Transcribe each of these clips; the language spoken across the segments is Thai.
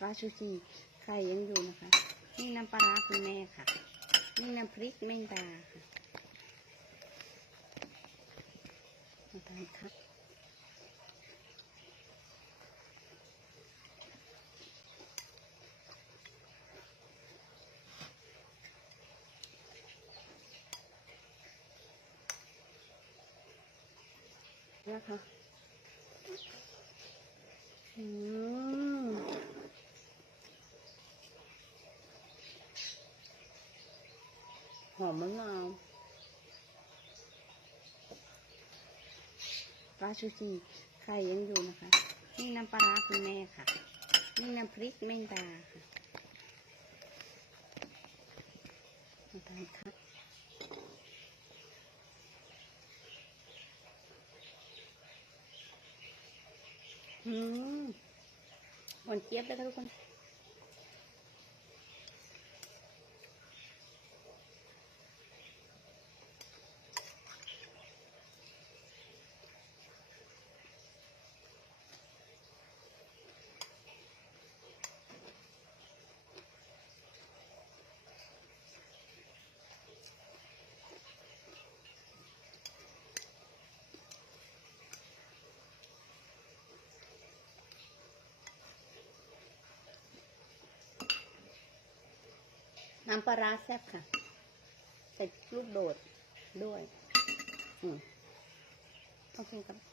ปลาชูชีไข่ยังอยู่นะคะ นี่น้ำปลาร้าคุณแม่ค่ะ นี่น้ำพริกแมงดาค่ะมาทานค่ะนะคะอืม หอมมะนาวปลาชูชีไข่ยังอยู่นะคะ นี่น้ำปลาร้าคุณแม่ค่ะ นี่น้ำพริกแมงดาค่ะมาทานค่ะอืมหวานเจี๊ยบเลยค่ะทุกคน น้ำปลาแซ่บค่ะ ใส่ลูกโดดด้วย อืมโอเคครับ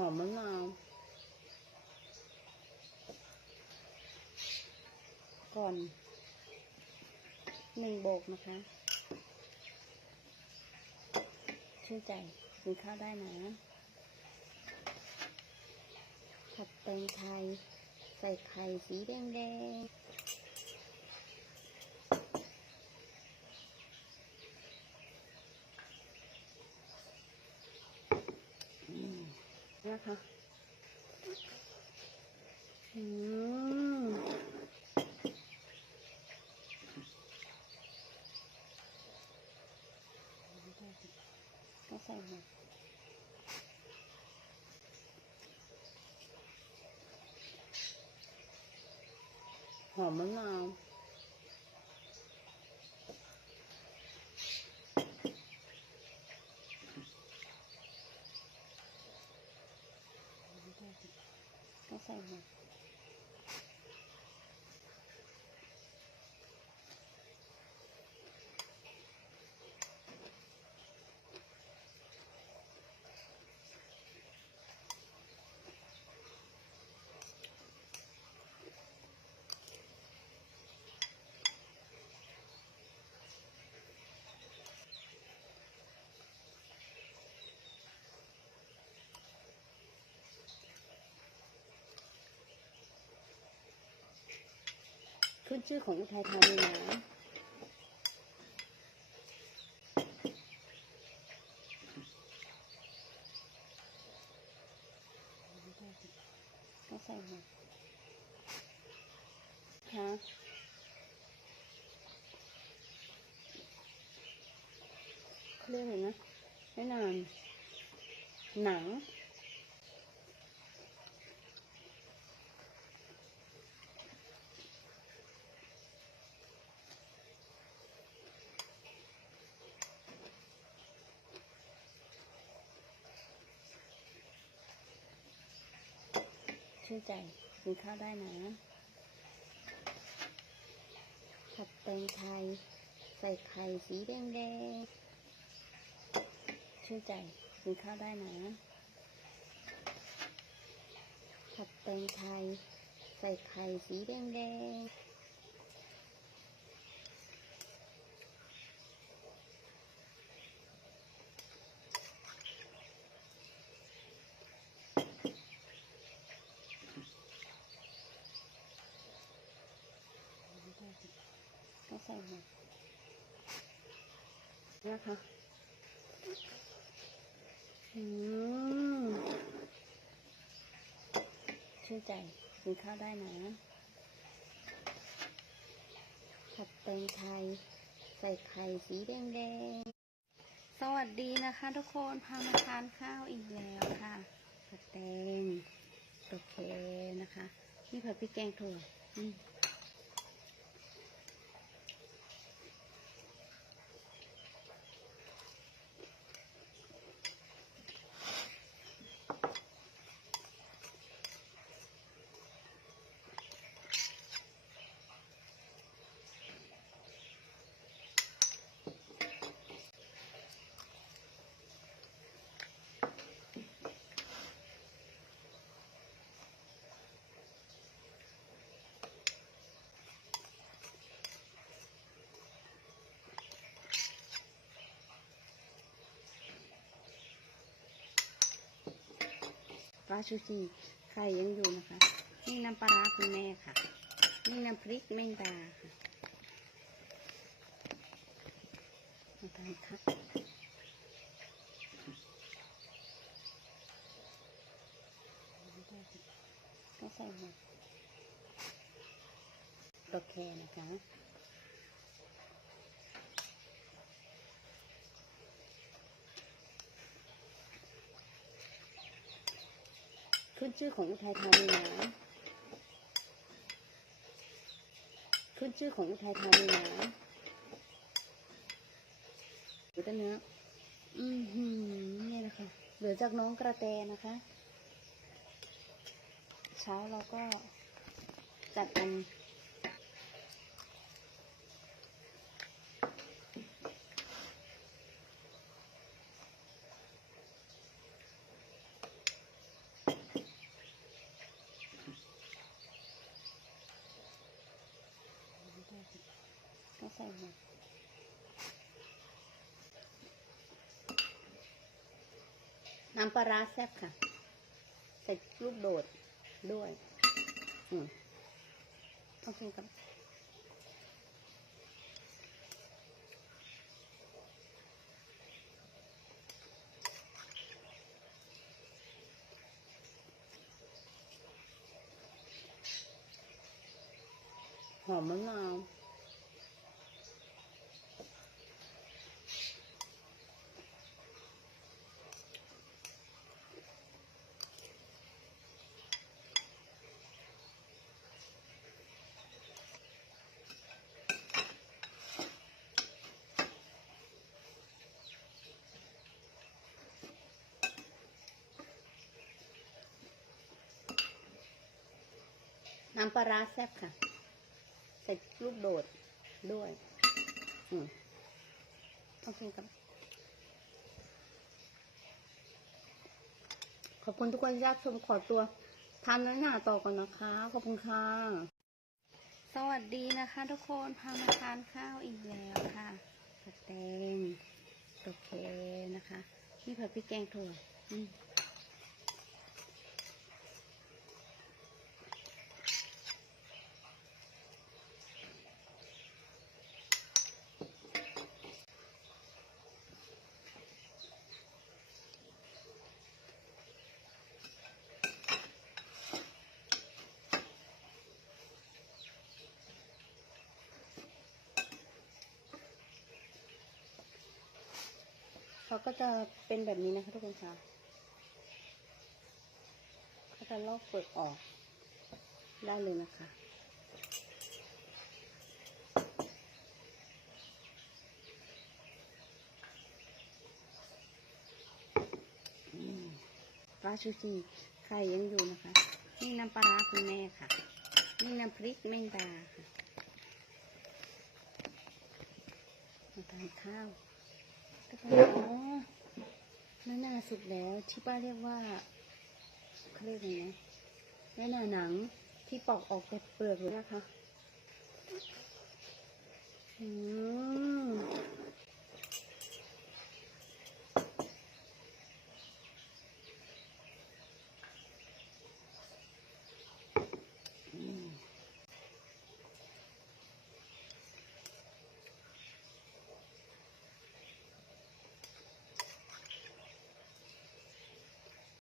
หอมมะนาวก่อนหนึ่งโบกนะคะชื่นใจกินข้าวได้นะผัดแตงไทย ใส่ไข่สีแดงแดงๆอืม นะคะอืมก็ใส่หมดหอมมะนาว ก็ในชื่อของอุทัยธานีนะก็ใส่หมดค่ะเขาเรียกอะไรนะไม่นานหนัง ชื่นใจกินข้าวได้นะผัดแตงไทย ใส่ไข่สีแดงแดงชื่นใจกินข้าวได้นะผัดแตงไทย ใส่ไข่สีแดงแดงๆก็ใส่หมด นะคะอืมชื่นใจกินข้าวได้นะผัดแตงไทย ใส่ไข่สีแดงๆสวัสดีนะคะ ทุกคนพามาทานข้าวอีกแล้วค่ะผัดแตงโอเคนะคะนี่ผัดพริกแกงถั่วอื ปลาชูชีไข่ยังอยู่นะคะ นี่น้ำปลาร้าคุณแม่ค่ะ นี่น้ำพริกแมงดาค่ะมาทานค่ะก็ใส่หมดโอเคนะคะ ขึ้นชื่อของอุทัยธานีนะขึ้นชื่อของอุทัยธานีนะดูต้นเนื้ออือหือนี่นะคะเหลือจากน้องกระแตนะคะ เช้าเราก็จัดกัน ก็ใส่หมด น้ำปลาร้าแซ่บค่ะ ใส่ลูกโดดด้วยอืมโอเคครับหอมมะนาว น้ำปลาร้าแซ่บค่ะ ใส่ลูกโดดด้วย อืมโอเคครับ ขอบคุณทุกคนที่รับชมขอตัวทานน้อยหนาต่อก่อนนะคะ ขอบคุณค่ะ สวัสดีนะคะ ทุกคนพามาทานข้าวอีกแล้วค่ะผัดแตงโอเคนะคะนี่ผัดพริกแกงถั่วอืม เขาก็จะเป็นแบบนี้นะคะทุกคนคะเขาจะลอกเปลือกออกได้เลยนะคะ ปลาชูชีไข่ยังอยู่นะคะ นี่น้ำปลาร้าคุณแม่ค่ะ นี่น้ำพริกแมงดาค่ะ มาทานข้าว ก็ต้องอ๋อนั่นน่าสุดแล้วที่ป้าเรียกว่าเขาเรียกยังไงนั่นน่ะหนังที่ปอกออกแต่เปลือกเลยนะคะอืม